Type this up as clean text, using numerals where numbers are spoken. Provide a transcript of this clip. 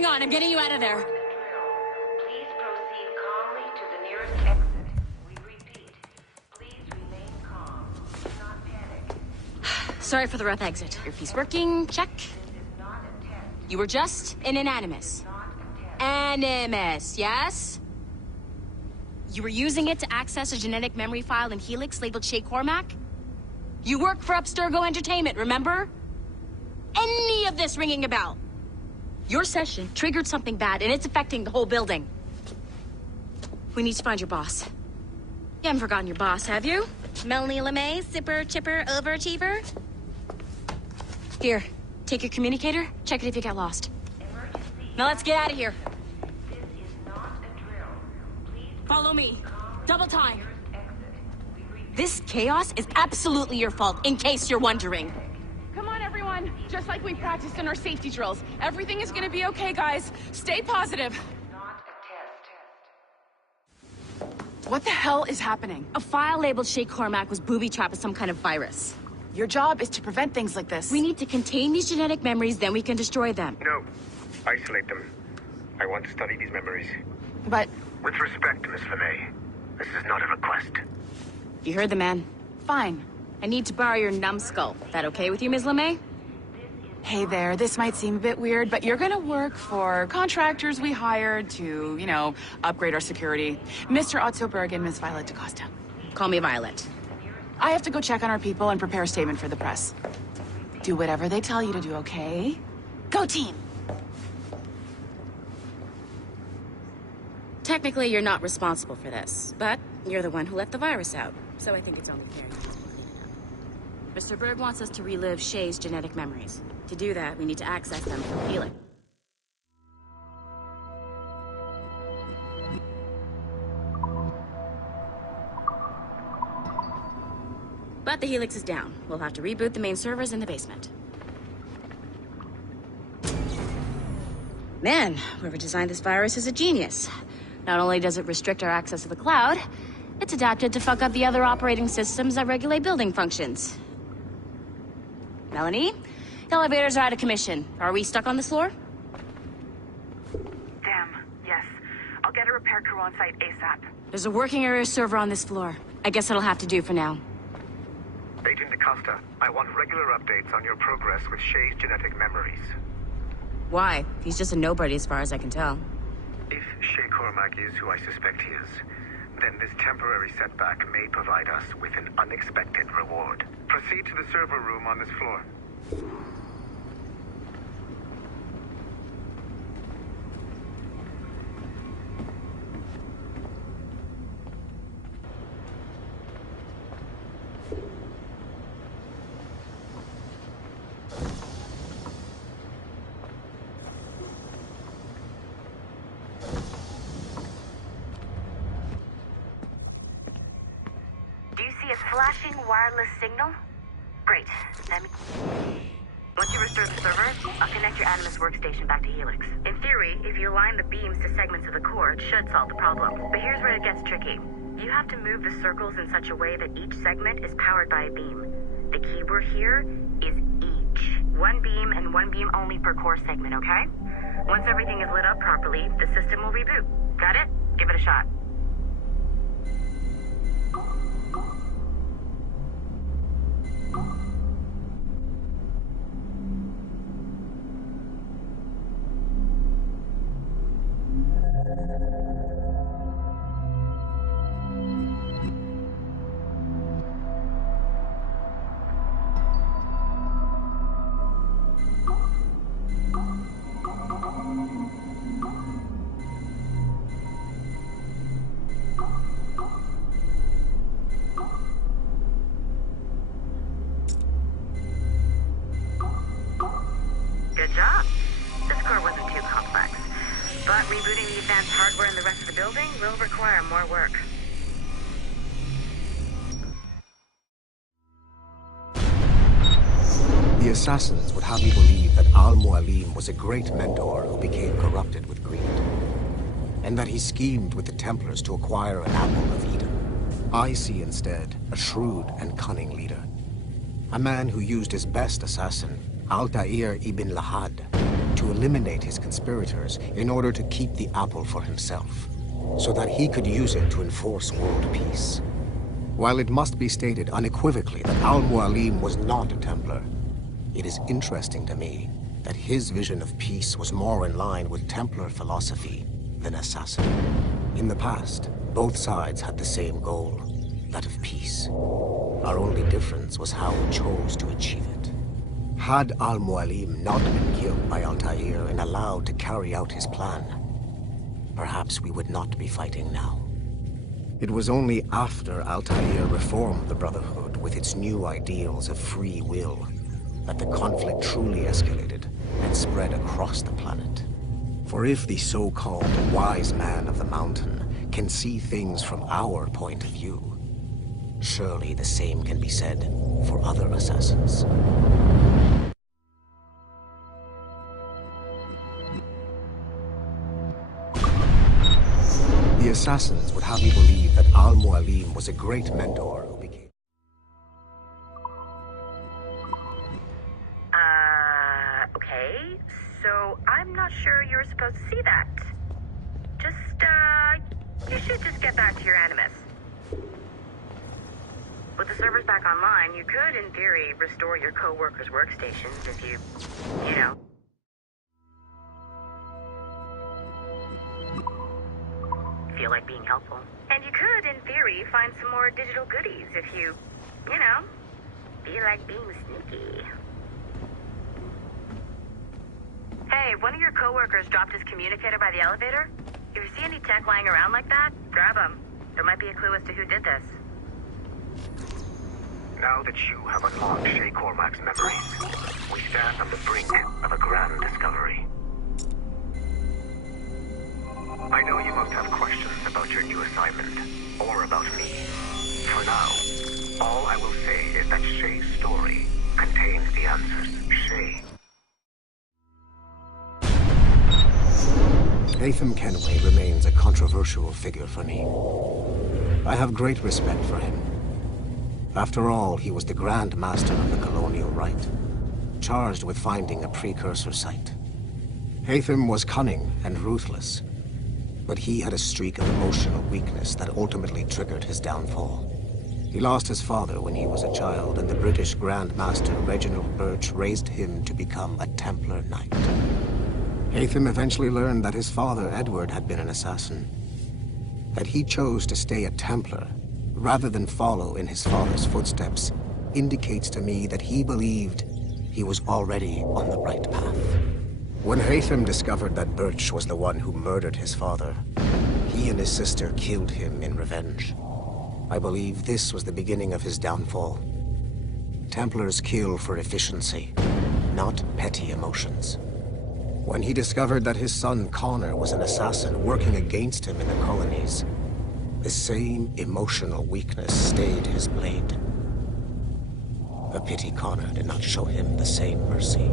Hang on, I'm getting you out of there. Please proceed calmly to the nearest exit. We repeat, please remain calm. Do not panic. Sorry for the rough exit. Earpiece working, check. This is not a test. You were just an animus. Not a test. Animus, yes? You were using it to access a genetic memory file in Helix labeled Shay Cormac? You work for Abstergo Entertainment, remember? Any of this ringing a bell? Your session triggered something bad, and it's affecting the whole building. We need to find your boss. You haven't forgotten your boss, have you? Melanie LeMay, zipper, chipper, overachiever? Here, take your communicator, check it if you get lost. Emergency. Now let's get out of here. This is not a drill. Please Follow me. Double time. nearest exit. We repeat. This chaos is absolutely your fault, in case you're wondering. Come on, everyone. Just like we practiced in our safety drills. Everything is gonna be okay, guys. Stay positive. Not a test. What the hell is happening? A file labeled Shay Cormac was booby-trapped with some kind of virus. Your job is to prevent things like this. We need to contain these genetic memories, then we can destroy them. No. Isolate them. I want to study these memories. But With respect, Miss LeMay, this is not a request. You heard the man. fine. I need to borrow your numbskull. That okay with you, Ms. LeMay? Hey there, this might seem a bit weird, but you're gonna work for contractors we hired to, upgrade our security. Mr. Otto Berg and Ms. Violet DaCosta. Call me Violet. I have to go check on our people and prepare a statement for the press. Do whatever they tell you to do, okay? Go team! Technically, you're not responsible for this, but you're the one who let the virus out, so I think it's only fair you do it. Mr. Berg wants us to relive Shay's genetic memories. To do that, we need to access them from Helix. But the Helix is down. We'll have to reboot the main servers in the basement. Man, whoever designed this virus is a genius. Not only does it restrict our access to the cloud, it's adapted to fuck up the other operating systems that regulate building functions. Melanie? The elevators are out of commission. Are we stuck on this floor? Damn, yes. I'll get a repair crew on site ASAP. There's a working area server on this floor. I guess it'll have to do for now. Agent DaCosta, I want regular updates on your progress with Shay's genetic memories. Why? He's just a nobody as far as I can tell. If Shay Cormac is who I suspect he is, then this temporary setback may provide us with an unexpected reward. Proceed to the server room on this floor. Do you see a flashing wireless signal? Great. Once you restore the server, I'll connect your Animus workstation back to Helix. In theory, if you align the beams to segments of the core, it should solve the problem. But here's where it gets tricky. You have to move the circles in such a way that each segment is powered by a beam. The keyword here is each. One beam and one beam only per core segment, okay? Once everything is lit up properly, the system will reboot. Got it? Give it a shot. Good job. This core wasn't too complex. But rebooting the advanced hardware in the rest of the building will require more work. The assassins would have you believe that Al-Mualim was a great mentor who became corrupted with greed, and that he schemed with the Templars to acquire an apple of Eden. I see instead a shrewd and cunning leader, a man who used his best assassin, Altair ibn Lahad, to eliminate his conspirators in order to keep the apple for himself, so that he could use it to enforce world peace. While it must be stated unequivocally that Al-Mualim was not a Templar, it is interesting to me that his vision of peace was more in line with Templar philosophy than assassin. In the past, both sides had the same goal, that of peace. Our only difference was how we chose to achieve it. Had Al-Mualim not been killed by Altair and allowed to carry out his plan, perhaps we would not be fighting now. It was only after Altair reformed the Brotherhood with its new ideals of free will that the conflict truly escalated and spread across the planet. For if the so-called wise man of the mountain can see things from our point of view, surely the same can be said for other assassins. The assassins would have you believe that Al-Mualim was a great mentor who became... Okay. So, I'm not sure you were supposed to see that. You should just get back to your Animus. With the servers back online, you could, in theory, restore your co-workers' workstations if you know. Feel like being helpful. And you could, in theory, find some more digital goodies if you know, feel like being sneaky. Hey, one of your co-workers dropped his communicator by the elevator. If you see any tech lying around like that, grab them. There might be a clue as to who did this. Now that you have unlocked Shay Cormac's memories, we stand on the brink of a grand discovery. I know you must have questions about your new assignment, or about me. For now, all I will say is that Shay's story contains the answers. Shay. Haytham Kenway remains a controversial figure for me. I have great respect for him. After all, he was the Grand Master of the Colonial Rite, charged with finding a precursor site. Haytham was cunning and ruthless, but he had a streak of emotional weakness that ultimately triggered his downfall. He lost his father when he was a child, and the British Grand Master Reginald Birch raised him to become a Templar Knight. Haytham eventually learned that his father, Edward, had been an assassin. That he chose to stay a Templar, rather than follow in his father's footsteps, indicates to me that he believed he was already on the right path. When Haytham discovered that Birch was the one who murdered his father, he and his sister killed him in revenge. I believe this was the beginning of his downfall. Templars kill for efficiency, not petty emotions. When he discovered that his son Connor was an assassin working against him in the colonies, the same emotional weakness stayed his blade. A pity Connor did not show him the same mercy.